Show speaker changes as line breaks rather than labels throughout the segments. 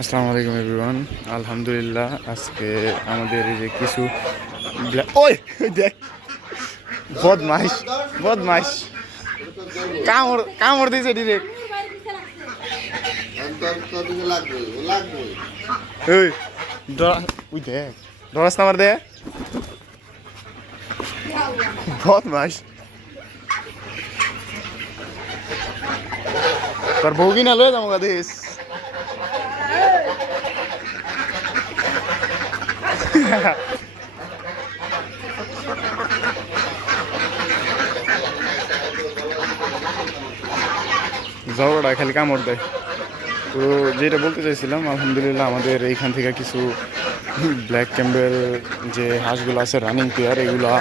আসসালামু আলাইকুম এভরিওয়ান আলহামদুলিল্লাহ, আজকে আমাদের এই যে কিছু ওই দেখ। বদমাইশ বদমাইশ। কামড় কামড় দিয়েছে ডিরেক্ট ওই দেখ ডরাস না আমার দে বদমাইশ। তোর বউ কিনা লয়ে যাব গাদিস ঝগড়া খালি কামড় দেয়। তো যেটা বলতে চাইছিলাম, আলহামদুলিল্লাহ আমাদের এইখান থেকে কিছু ব্ল্যাক ক্যাম্বেল যে হাঁসগুলো আছে রানিং পেয়ার এগুলা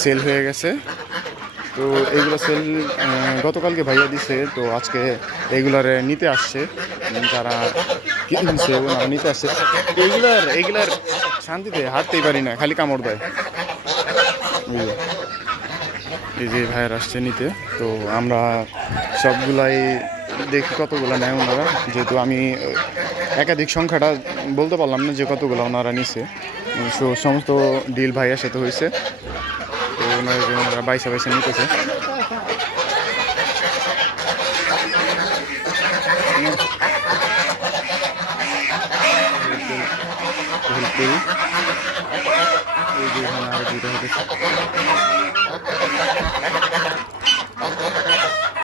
সেল হয়ে গেছে। তো এইগুলো সেল গতকালকে ভাইয়া দিছে, তো আজকে এইগুলার নিতে আসছে। যারা কিনছে ওনারা নিতে আসছে। এইগুলার এইগুলার শান্তিতে হাঁটতেই পারি না, খালি কামড় দেয়। এই যে ভাইয়ার আসছে নিতে, তো আমরা সবগুলাই দেখি কতগুলো নেয় ওনারা। যেহেতু আমি একাধিক সংখ্যাটা বলতে পারলাম না যে কতগুলো ওনারা নিছে। সো, সমস্ত ডিল ভাইয়ার সাথে হয়েছে। তো ওনারা ওনারা বাইসা বাইসা নিতেছে। হেল্প করি এই যে এখানে আরো দুইটা হতেছে